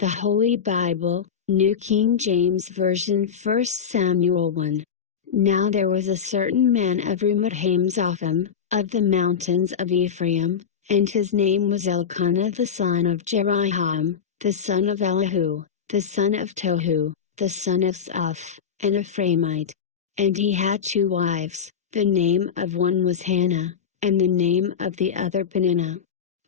The Holy Bible, New King James Version, 1 Samuel 1. Now there was a certain man of Ramathaim Zophim, of the mountains of Ephraim, and his name was Elkanah the son of Jeroham, the son of Elihu, the son of Tohu, the son of Zaph, an Ephraimite. And he had 2 wives, the name of one was Hannah, and the name of the other Peninnah.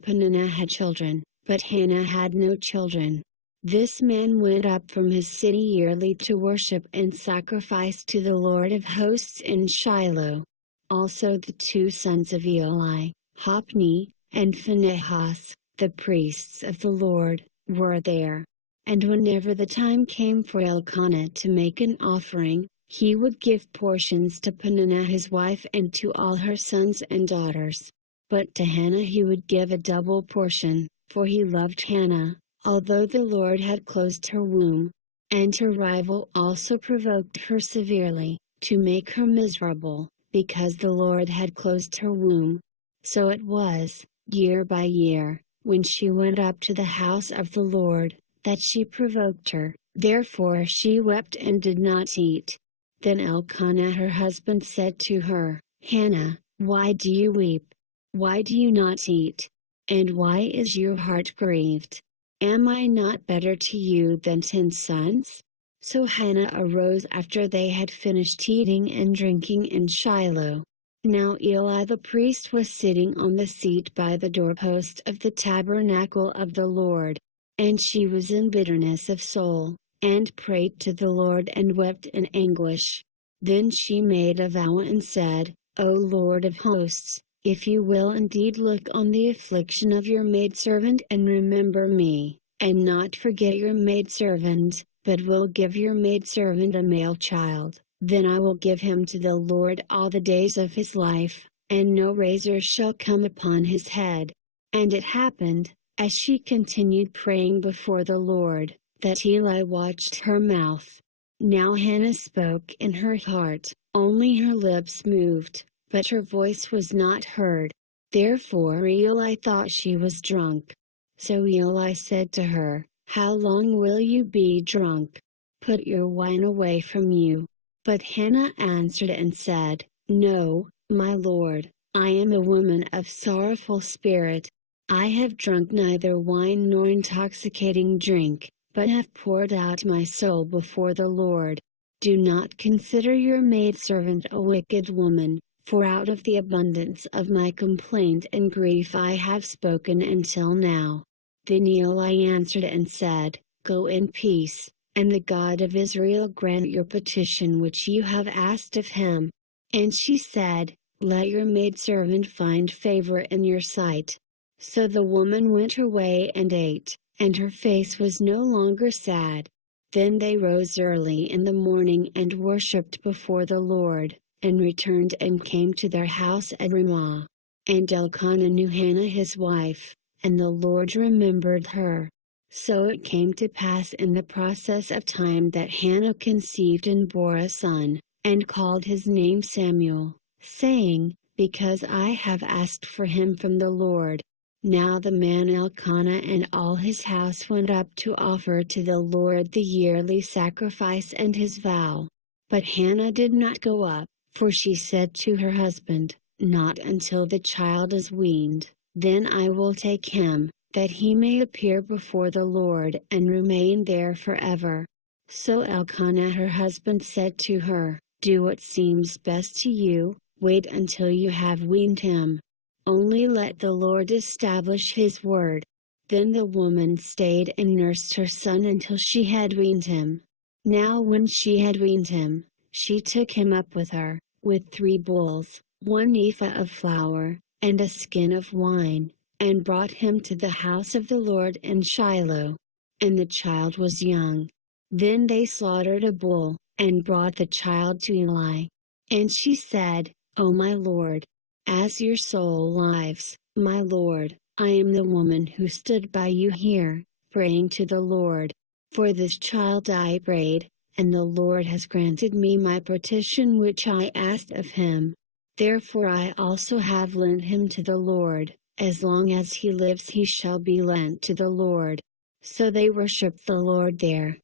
Peninnah had children, but Hannah had no children. This man went up from his city yearly to worship and sacrifice to the Lord of hosts in Shiloh. Also the 2 sons of Eli, Hophni, and Phinehas, the priests of the Lord, were there. And whenever the time came for Elkanah to make an offering, he would give portions to Peninnah his wife and to all her sons and daughters. But to Hannah he would give a double portion, for he loved Hannah, although the Lord had closed her womb. And her rival also provoked her severely, to make her miserable, because the Lord had closed her womb. So it was, year by year, when she went up to the house of the Lord, that she provoked her, therefore she wept and did not eat. Then Elkanah her husband said to her, Hannah, why do you weep? Why do you not eat? And why is your heart grieved? Am I not better to you than 10 sons? So Hannah arose after they had finished eating and drinking in Shiloh. Now Eli the priest was sitting on the seat by the doorpost of the tabernacle of the Lord. And she was in bitterness of soul, and prayed to the Lord and wept in anguish. Then she made a vow and said, O Lord of hosts, if you will indeed look on the affliction of your maidservant and remember me, and not forget your maidservant, but will give your maidservant a male child, then I will give him to the Lord all the days of his life, and no razor shall come upon his head. And it happened, as she continued praying before the Lord, that Eli watched her mouth. Now Hannah spoke in her heart, only her lips moved, but her voice was not heard. Therefore Eli thought she was drunk. So Eli said to her, How long will you be drunk? Put your wine away from you. But Hannah answered and said, No, my Lord, I am a woman of sorrowful spirit. I have drunk neither wine nor intoxicating drink, but have poured out my soul before the Lord. Do not consider your maidservant a wicked woman, for out of the abundance of my complaint and grief I have spoken until now. Then Eli answered and said, Go in peace, and the God of Israel grant your petition which you have asked of him. And she said, Let your maidservant find favor in your sight. So the woman went her way and ate, and her face was no longer sad. Then they rose early in the morning and worshipped before the Lord, and returned and came to their house at Ramah. And Elkanah knew Hannah his wife, and the Lord remembered her. So it came to pass in the process of time that Hannah conceived and bore a son, and called his name Samuel, saying, Because I have asked for him from the Lord. Now the man Elkanah and all his house went up to offer to the Lord the yearly sacrifice and his vow. But Hannah did not go up, for she said to her husband, Not until the child is weaned, then I will take him, that he may appear before the Lord and remain there forever. So Elkanah her husband said to her, Do what seems best to you, wait until you have weaned him. Only let the Lord establish his word. Then the woman stayed and nursed her son until she had weaned him. Now when she had weaned him, she took him up with her, with 3 bulls, 1 ephah of flour, and a skin of wine, and brought him to the house of the Lord in Shiloh. And the child was young. Then they slaughtered a bull, and brought the child to Eli. And she said, O my Lord, as your soul lives, my Lord, I am the woman who stood by you here, praying to the Lord. For this child I prayed, and the Lord has granted me my petition which I asked of him. Therefore I also have lent him to the Lord, as long as he lives he shall be lent to the Lord. So they worshipped the Lord there,